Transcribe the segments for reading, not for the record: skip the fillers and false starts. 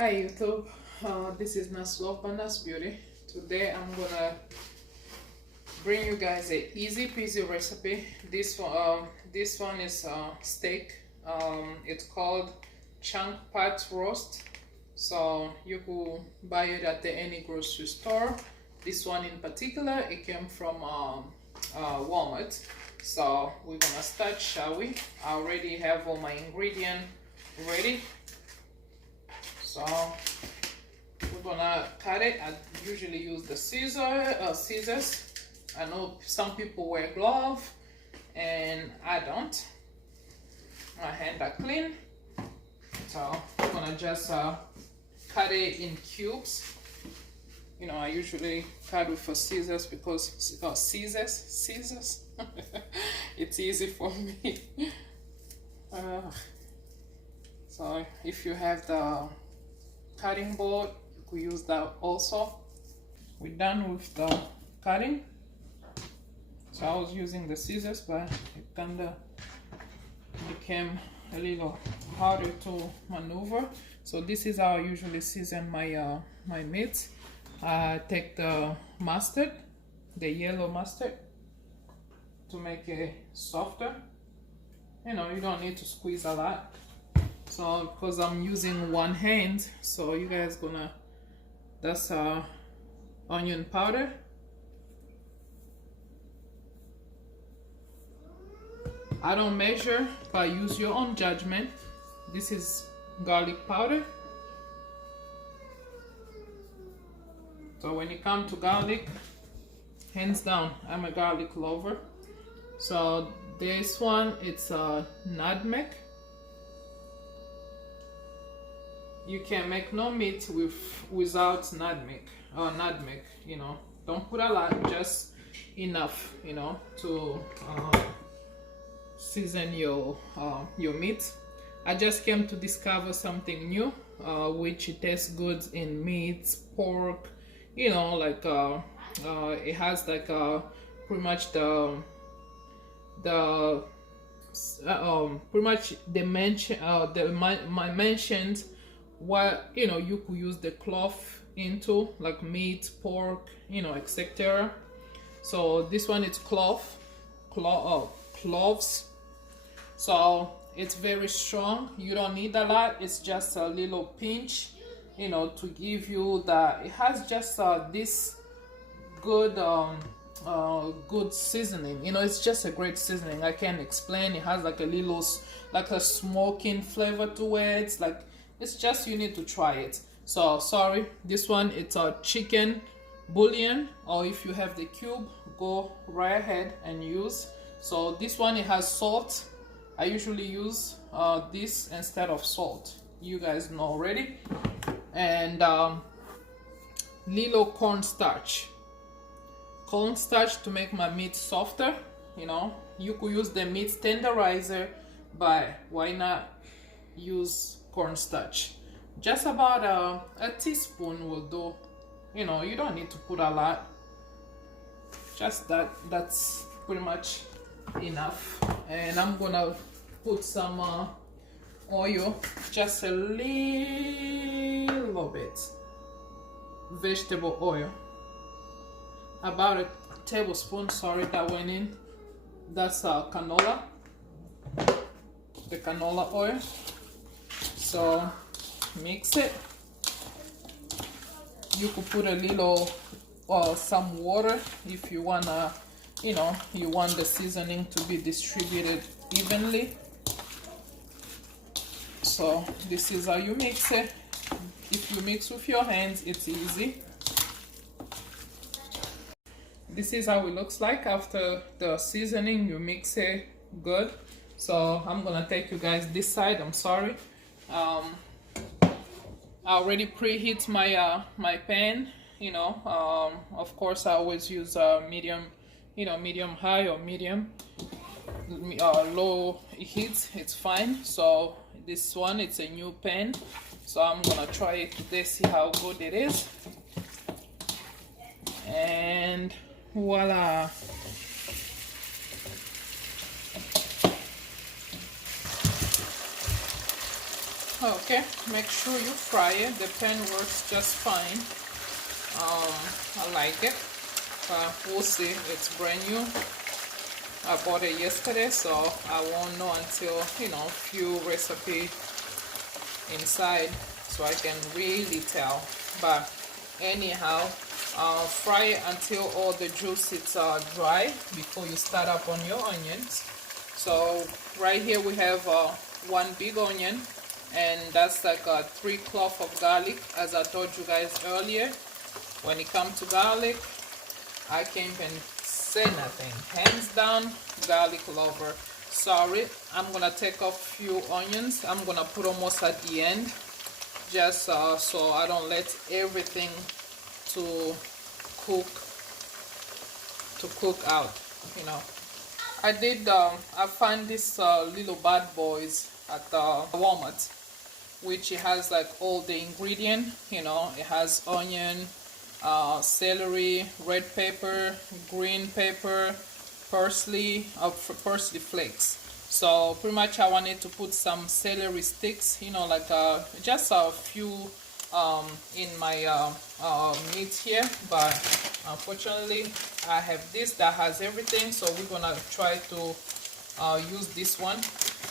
Hi YouTube, this is Nas Love by Nas Beauty. Today I'm gonna bring you guys a easy peasy recipe. This one is steak. It's called chunk pot roast. So you could buy it at any grocery store. This one in particular, it came from Walmart. So we're gonna start, shall we? I already have all my ingredients ready. So we're gonna cut it. I usually use the scissors. I know some people wear gloves, and I don't. My hands are clean, so I'm gonna just cut it in cubes. You know, I usually cut with a scissors because scissors. It's easy for me. So if you have the cutting board, you could use that also. We're done with the cutting. So I was using the scissors, but it kinda became a little harder to maneuver. So this is how I usually season my my meats. I take the mustard, the yellow mustard, to make it softer. You know, you don't need to squeeze a lot. So because I'm using one hand, so you guys gonna, that's onion powder. I don't measure, but use your own judgment. This is garlic powder. So when it comes to garlic, hands down, I'm a garlic lover. So this one, it's nutmeg. You can make no meat without nutmeg. You know, don't put a lot, just enough, you know, to season your meat. I just came to discover something new, which it tastes good in meats, pork. You know, like it has like pretty much pretty much the mentioned what, you know, you could use the cloth into, like meat, pork, you know, etc. So this one is cloves. So it's very strong. You don't need a lot. It's just a little pinch, you know, to give you the, it has just this good good seasoning. You know, it's just a great seasoning. I can't explain. It has like a little, like a smoking flavor to it. It's like, it's just, you need to try it. So sorry, this one, it's a chicken bouillon, or if you have the cube, go right ahead and use. So this one, it has salt. I usually use this instead of salt, you guys know already. And little cornstarch to make my meat softer. You know, you could use the meat tenderizer, but why not use cornstarch? Just about a teaspoon will do. You know, you don't need to put a lot, just that's pretty much enough. And I'm gonna put some oil, just a little bit, vegetable oil, about a tablespoon. Sorry, that went in. That's canola, the canola oil. So mix it. You could put a little some water if you wanna, you know, you want the seasoning to be distributed evenly. So this is how you mix it. If you mix with your hands, it's easy. This is how it looks like after the seasoning. You mix it good. So I'm gonna take you guys this side. I'm sorry. I already preheat my my pan. You know, of course I always use medium, you know, medium high or medium low heat. It's fine. So this one, it's a new pan, so I'm gonna try it today, see how good it is. And voila. Okay, make sure you fry it. The pan works just fine. I like it, but we'll see. It's brand new. I bought it yesterday, so I won't know until, you know, few recipe inside, so I can really tell. But anyhow, fry it until all the juice is dry before you start up on your onions. So right here we have one big onion, and that's like 3 cloves of garlic. As I told you guys earlier, when it comes to garlic, I can't even say nothing. Hands down, garlic lover. Sorry, I'm gonna take off few onions. I'm gonna put almost at the end, just so I don't let everything to cook out, you know. I found this little bad boys at Walmart, which it has like all the ingredient, you know. It has onion, celery, red pepper, green pepper, parsley, parsley flakes. So pretty much I wanted to put some celery sticks, you know, like just a few in my meat here, but unfortunately I have this that has everything, so we're gonna try to use this one.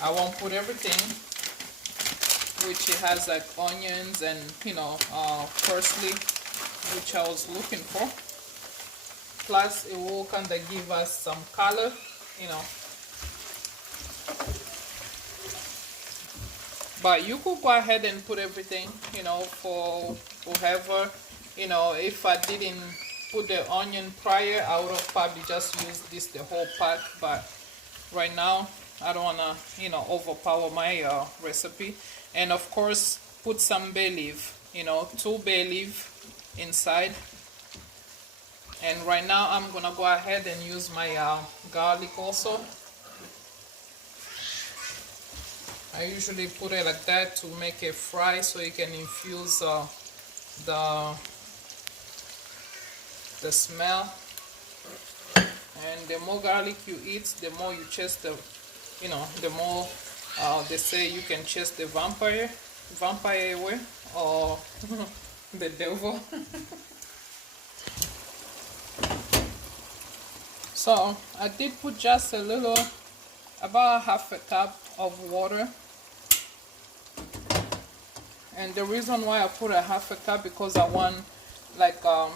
I won't put everything, which it has like onions and, you know, parsley, which I was looking for. Plus it will kind of give us some color, you know. But you could go ahead and put everything, you know, for whoever, you know. If I didn't put the onion prior, I would have probably just used this the whole pack, but right now I don't want to, you know, overpower my recipe. And of course put some bay leaf, you know, 2 bay leaf inside. And right now I'm gonna go ahead and use my garlic also. I usually put it like that to make it fry, so you can infuse the smell. And the more garlic you eat, the more you chase the, you know, the more they say you can chase the vampire away, or the devil. So I did put just a little, about half a cup of water. And the reason why I put a half a cup, because I want like all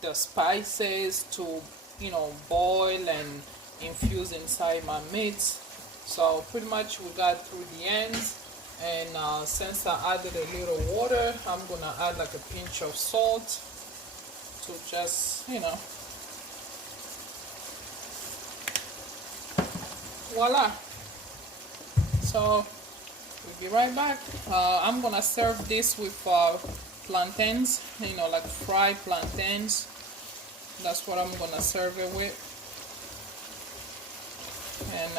the spices to, you know, boil and infuse inside my meats. So pretty much we got through the ends. And since I added a little water, I'm gonna add like a pinch of salt to just, you know, voila. So we'll be right back. I'm gonna serve this with plantains, you know, like fried plantains. That's what I'm gonna serve it with. And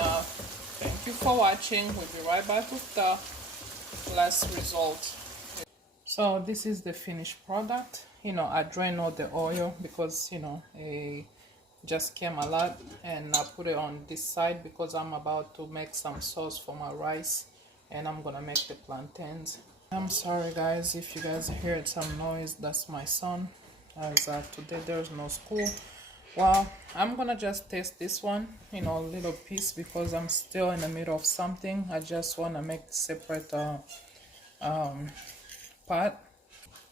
thank you for watching. We'll be right back with the last result. So this is the finished product. You know, I drained all the oil because, you know, it just came a lot, and I put it on this side because I'm about to make some sauce for my rice, and I'm gonna make the plantains. I'm sorry guys if you guys heard some noise. That's my son, as today there's no school. Well, I'm gonna just taste this one, you know, a little piece, because I'm still in the middle of something. I just want to make separate pot.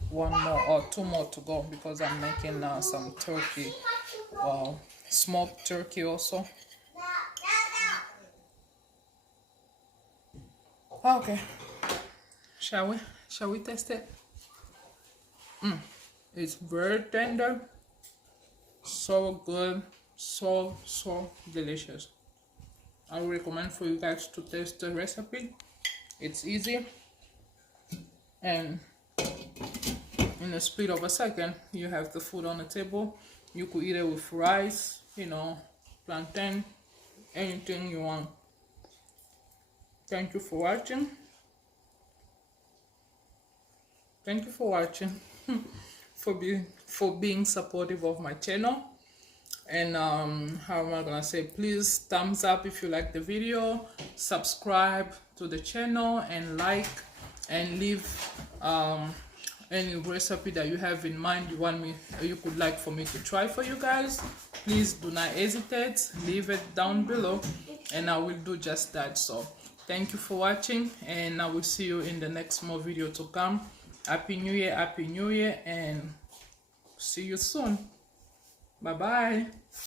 1 more or 2 more to go, because I'm making some turkey, smoked turkey also. Okay, shall we taste it? It's very tender, so good, so delicious. I would recommend for you guys to taste the recipe. It's easy, and in the speed of a second you have the food on the table. You could eat it with rice, you know, plantain, anything you want. Thank you for watching. Thank you for watching. for being supportive of my channel. And how am I gonna say, please thumbs up if you like the video, subscribe to the channel and like and leave any recipe that you have in mind you want me or you could like for me to try for you guys. Please do not hesitate, leave it down below and I will do just that. So thank you for watching, and I will see you in the next more video to come. Happy New Year, and see you soon. Bye bye.